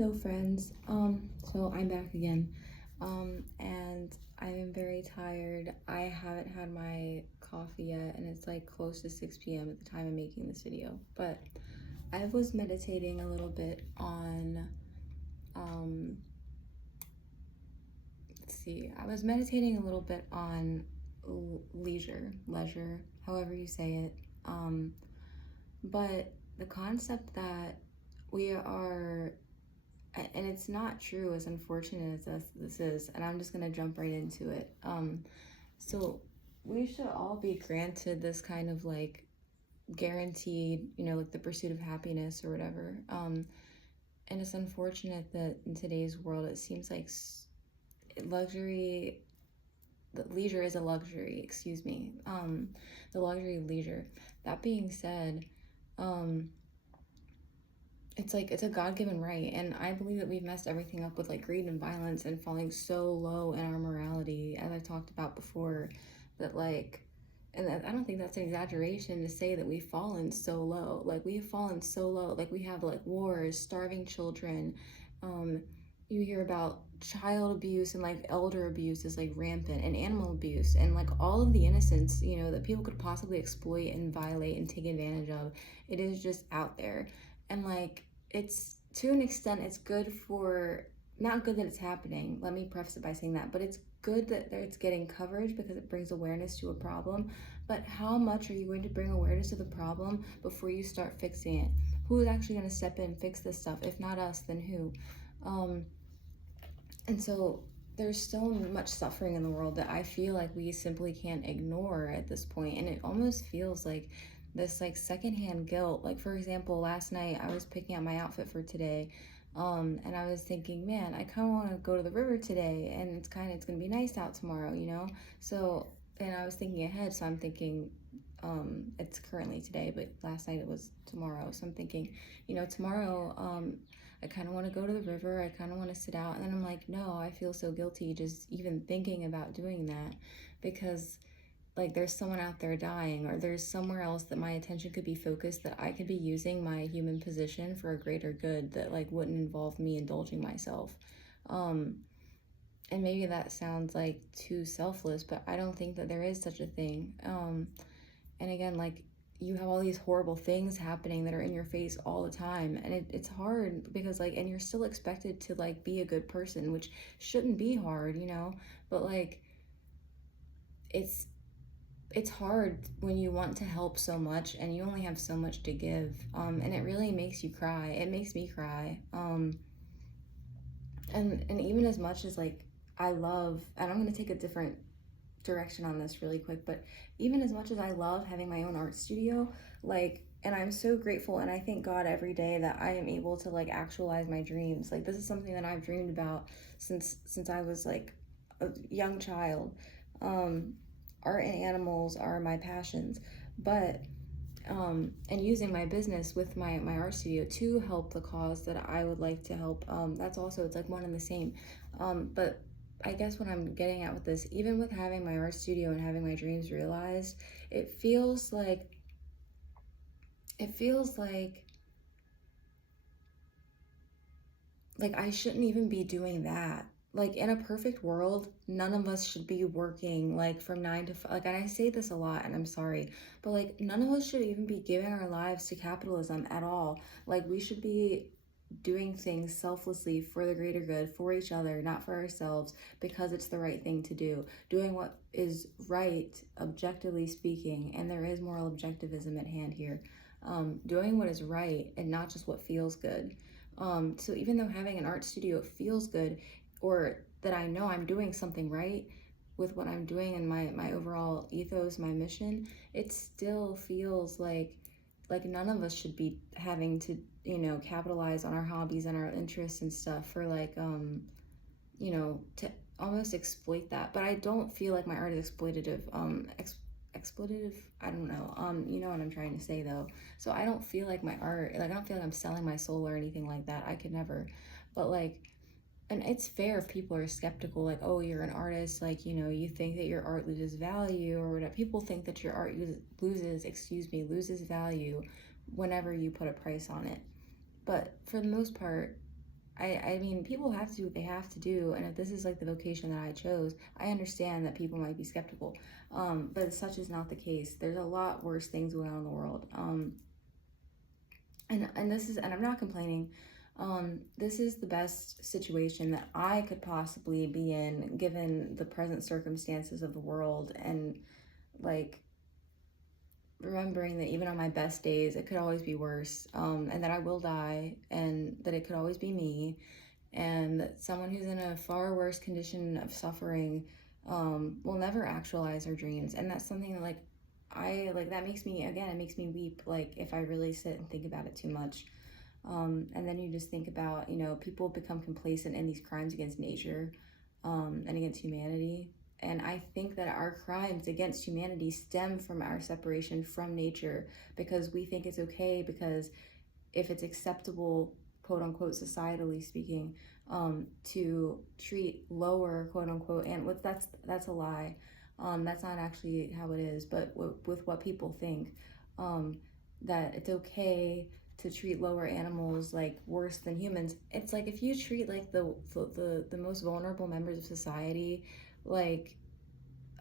Hello friends. So I'm back again. And I am very tired. I haven't had my coffee yet and it's like close to 6 p.m. at the time of making this video. But I was meditating a little bit on um I was meditating a little bit on leisure, however you say it. But the concept that we are and it's not true, as unfortunate as this is, and I'm just gonna jump right into it. So we should all be granted this kind of like guaranteed, like the pursuit of happiness or whatever. And it's unfortunate that in today's world it seems like luxury that leisure is a luxury, excuse me. The luxury of leisure. That being said, um it's like it's a god-given right, and I believe that we've messed everything up with like greed and violence and falling so low in our morality, as I talked about before, that like, and I don't think that's an exaggeration to say that we've fallen so low. Like we have fallen so low. Like we have like wars, starving children. um you hear about child abuse, and like elder abuse is like rampant, and animal abuse, and like all of the innocence, that people could possibly exploit and violate and take advantage of. It is just out there. And like, it's to an extent, it's good for, not good that it's happening, let me preface it by saying that, but it's good that it's getting coverage because it brings awareness to a problem. But how much are you going to bring awareness to the problem before you start fixing it? Who is actually going to step in and fix this stuff? If not us, then who? And so there's so much suffering in the world that I feel like we simply can't ignore at this point. And it almost feels like this like secondhand guilt. Like for example, last night I was picking out my outfit for today. And I was thinking, man, I kind of want to go to the river today, and it's gonna be nice out tomorrow. So, and I was thinking ahead, so I'm thinking, it's currently today, but last night it was tomorrow. So I'm thinking, tomorrow, I kind of want to go to the river. I kind of want to sit out. And then I'm like, no, I feel so guilty just even thinking about doing that, because like there's someone out there dying, or there's somewhere else that my attention could be focused, that I could be using my human position for a greater good that like wouldn't involve me indulging myself. Um, and maybe that sounds like too selfless, but I don't think that there is such a thing. And again, like, you have all these horrible things happening that are in your face all the time, and it's hard because like, and you're still expected to like be a good person, which shouldn't be hard. But like, it's it's hard when you want to help so much and you only have so much to give. And it really makes you cry. It makes me cry. And even as much as like I love, and I'm going to take a different direction on this really quick, but even as much as I love having my own art studio, like, and I'm so grateful, and I thank God every day that I am able to like actualize my dreams. Like, this is something that I've dreamed about since I was like a young child. um Art and animals are my passions, but and using my business with my art studio to help the cause that I would like to help, that's also, it's like one and the same. But I guess what I'm getting at with this, even with having my art studio and having my dreams realized, it feels like it feels like I shouldn't even be doing that. Like, in a perfect world, none of us should be working like from 9 to 5. Like, and I say this a lot, and I'm sorry, but like, none of us should even be giving our lives to capitalism at all. Like, we should be doing things selflessly for the greater good, for each other, not for ourselves, because it's the right thing to do. Doing what is right, objectively speaking, and there is moral objectivism at hand here. Doing what is right and not just what feels good. So even though having an art studio feels good, or that I know I'm doing something right with what I'm doing and my overall ethos, my mission, it still feels like none of us should be having to, capitalize on our hobbies and our interests and stuff for like, to almost exploit that. But I don't feel like my art is exploitative. Exploitative, I don't know. You know what I'm trying to say though. So I don't feel like my art, like I don't feel like I'm selling my soul or anything like that. I could never. But like, and it's fair if people are skeptical, like, oh, you're an artist, like, you think that your art loses value or whatever. People think that your art loses value whenever you put a price on it. But for the most part, I mean, people have to do what they have to do, and if this is like the vocation that I chose, I understand that people might be skeptical, but such is not the case. There's a lot worse things going on in the world, and this is, and I'm not complaining. This is the best situation that I could possibly be in, given the present circumstances of the world, and like remembering that even on my best days, it could always be worse, and that I will die, and that it could always be me, and that someone who's in a far worse condition of suffering will never actualize their dreams. And that's something that, like, I like, that makes me, again, it makes me weep, like, if I really sit and think about it too much. And then you just think about, you know, people become complacent in these crimes against nature, and against humanity. And I think that our crimes against humanity stem from our separation from nature, because we think it's okay, because if it's acceptable, quote unquote, societally speaking, to treat lower, quote unquote, and what, that's a lie. That's not actually how it is, but with what people think, that it's okay to treat lower animals like worse than humans. It's like, if you treat like the most vulnerable members of society, like,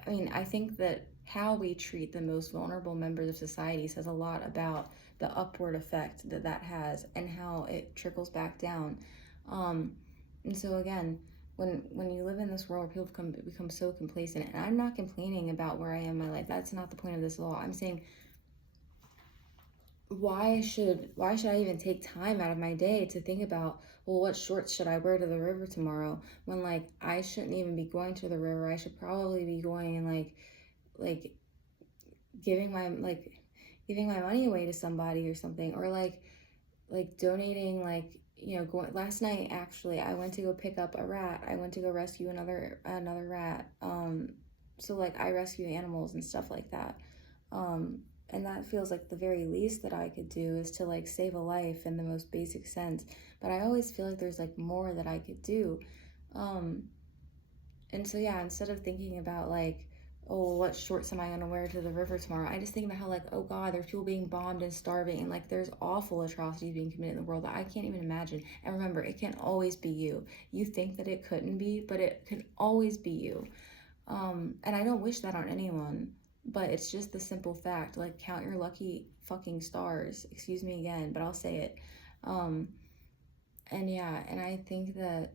I mean, I think that how we treat the most vulnerable members of society says a lot about the upward effect that that has, and how it trickles back down. Um, and so again, when you live in this world where people become so complacent, and I'm not complaining about where I am in my life. That's not the point of this at all. I'm saying, why should I even take time out of my day to think about, well, what shorts should I wear to the river tomorrow, when, like, I shouldn't even be going to the river. I should probably be going and like giving my giving my money away to somebody or something, or like donating, like, you know, going, last night actually I went to go pick up a rat. I went to go rescue another rat. So like, I rescue animals and stuff like that. And that feels like the very least that I could do, is to like save a life in the most basic sense. But I always feel like there's like more that I could do. Um, and so yeah, instead of thinking about like, oh, what shorts am I gonna wear to the river tomorrow, I just think about how, like, oh God, there's people being bombed and starving, and like there's awful atrocities being committed in the world that I can't even imagine. And remember, it can't always be you. You think that it couldn't be, but it can always be you. And I don't wish that on anyone, but it's just the simple fact, like, count your lucky fucking stars. Excuse me again, but I'll say it. Um, and yeah, and I think that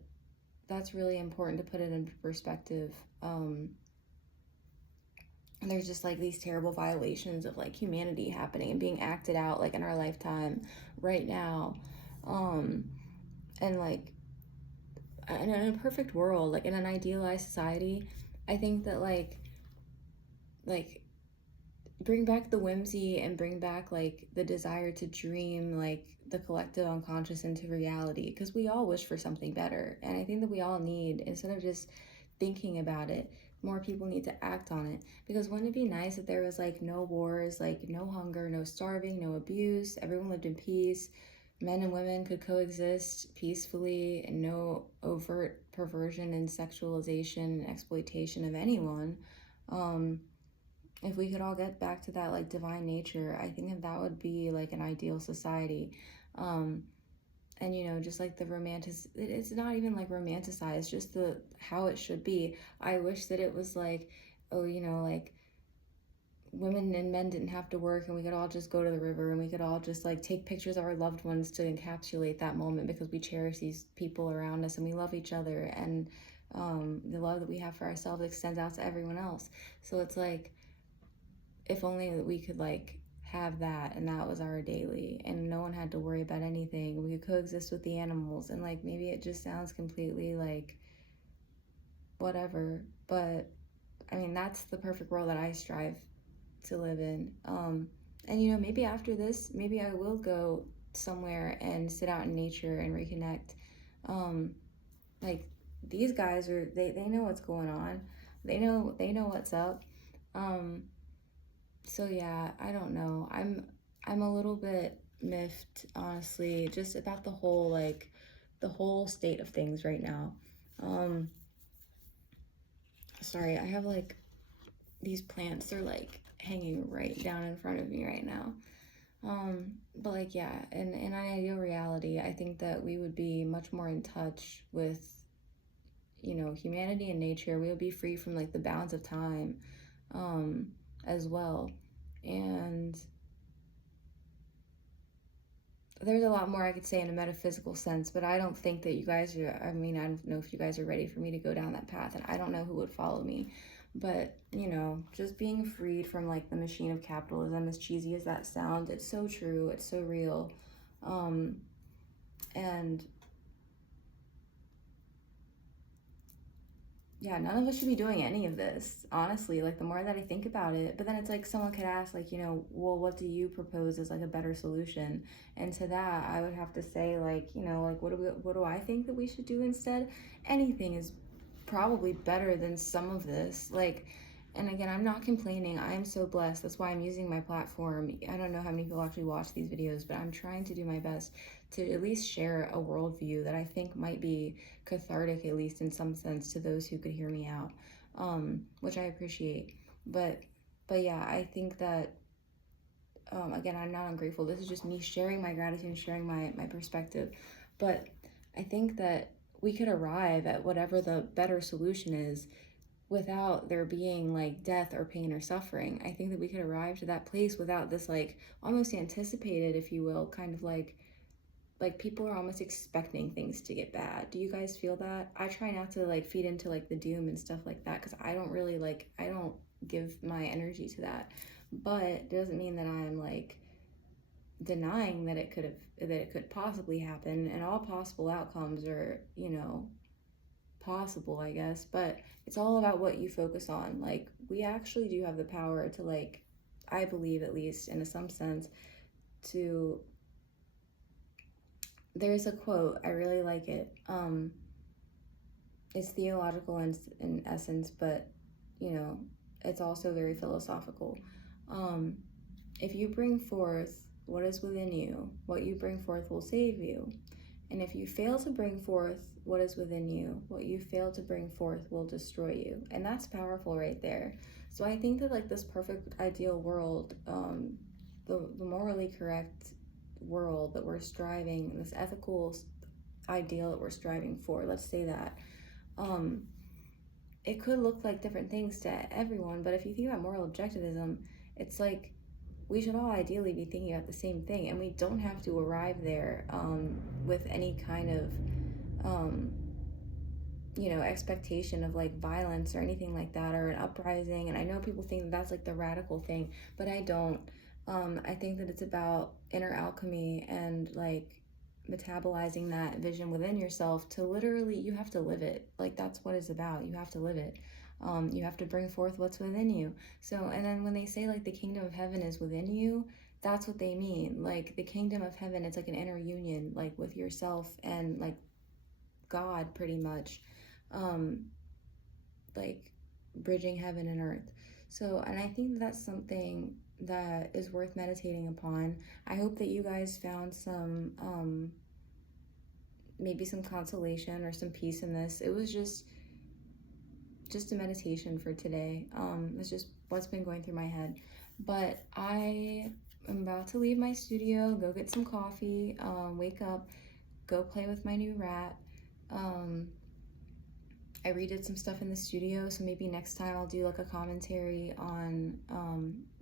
that's really important to put it into perspective. And there's just like these terrible violations of like humanity happening and being acted out like in our lifetime right now. Um, and like, in a perfect world, like in an idealized society, I think that like bring back the whimsy, and bring back like the desire to dream like the collective unconscious into reality, because we all wish for something better. And I think that we all need, instead of just thinking about it, more people need to act on it. Because wouldn't it be nice if there was like no wars, like no hunger, no starving, no abuse, everyone lived in peace, men and women could coexist peacefully, and no overt perversion and sexualization and exploitation of anyone. um if we could all get back to that like divine nature, I think that that would be like an ideal society. um and you know, just like the it's not even like romanticized, just the how it should be. I wish that it was like, oh, you know, like women and men didn't have to work, and we could all just go to the river, and we could all just like take pictures of our loved ones to encapsulate that moment, because we cherish these people around us and we love each other, and the love that we have for ourselves extends out to everyone else. So it's like, if only that we could like have that, and that was our daily, and no one had to worry about anything. We could coexist with the animals, and like, maybe it just sounds completely like whatever, but I mean, that's the perfect world that I strive to live in. And you know, maybe after this, maybe I will go somewhere and sit out in nature and reconnect. um like, these guys are, they know what's going on, they know what's up. um so yeah, I don't know. I'm a little bit miffed, honestly, just about the whole state of things right now. Um, sorry, I have like these plants, they're like hanging right down in front of me right now. But like, yeah, in an ideal reality, I think that we would be much more in touch with, humanity and nature. We would be free from like the bounds of time, um, as well. And there's a lot more I could say in a metaphysical sense, but I don't think that you guys are, I mean, I don't know if you guys are ready for me to go down that path, and I don't know who would follow me. But, just being freed from like the machine of capitalism, as cheesy as that sounds, it's so true, it's so real. Um, and yeah, none of us should be doing any of this, honestly. Like, the more that I think about it, but then it's like someone could ask, like, well, what do you propose as like a better solution? And to that, I would have to say, like, like, what do I think that we should do instead? Anything is probably better than some of this. Like, and again, I'm not complaining. I am so blessed. That's why I'm using my platform. I don't know how many people actually watch these videos, but I'm trying to do my best to at least share a worldview that I think might be cathartic, at least in some sense, to those who could hear me out, which I appreciate. But, yeah, I think that, again, I'm not ungrateful. This is just me sharing my gratitude and sharing my perspective. But I think that we could arrive at whatever the better solution is without there being like death or pain or suffering. I think that we could arrive to that place without this, like, almost anticipated, if you will, kind of like people are almost expecting things to get bad. Do you guys feel that? I try not to like feed into like the doom and stuff like that, because I don't really like, I don't give my energy to that. But it doesn't mean that I'm like denying that it could possibly happen, and all possible outcomes are, possible, I guess. But it's all about what you focus on. Like, we actually do have the power to, like, I believe, at least in some sense, to, there's a quote, I really like it. It's theological in essence, but it's also very philosophical. um if you bring forth what is within you, what you bring forth will save you. And if you fail to bring forth what is within you, what you fail to bring forth will destroy you. And that's powerful right there. So I think that, like, this perfect ideal world, the morally correct world that we're striving, this ethical ideal that we're striving for, let's say that, um, it could look like different things to everyone. But if you think about moral objectivism, it's like we should all ideally be thinking about the same thing, and we don't have to arrive there with any kind of expectation of like violence or anything like that, or an uprising. And I know people think that that's like the radical thing, but I don't. I think that it's about inner alchemy and like metabolizing that vision within yourself to literally, you have to live it. Like, that's what it's about. You have to live it. You have to bring forth what's within you. So, and then when they say like the kingdom of heaven is within you, that's what they mean. Like, the kingdom of heaven, it's like an inner union, like with yourself and like God, pretty much. Um, like bridging heaven and earth. So, and I think that's something that is worth meditating upon. I hope that you guys found some, maybe some consolation or some peace in this. It was just a meditation for today. It's just what's been going through my head. But I am about to leave my studio, go get some coffee, wake up, go play with my new rat. I redid some stuff in the studio, so maybe next time I'll do like a commentary on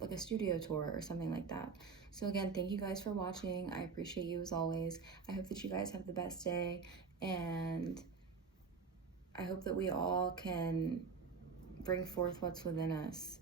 like a studio tour or something like that. So again, thank you guys for watching. I appreciate you as always. I hope that you guys have the best day, and I hope that we all can bring forth what's within us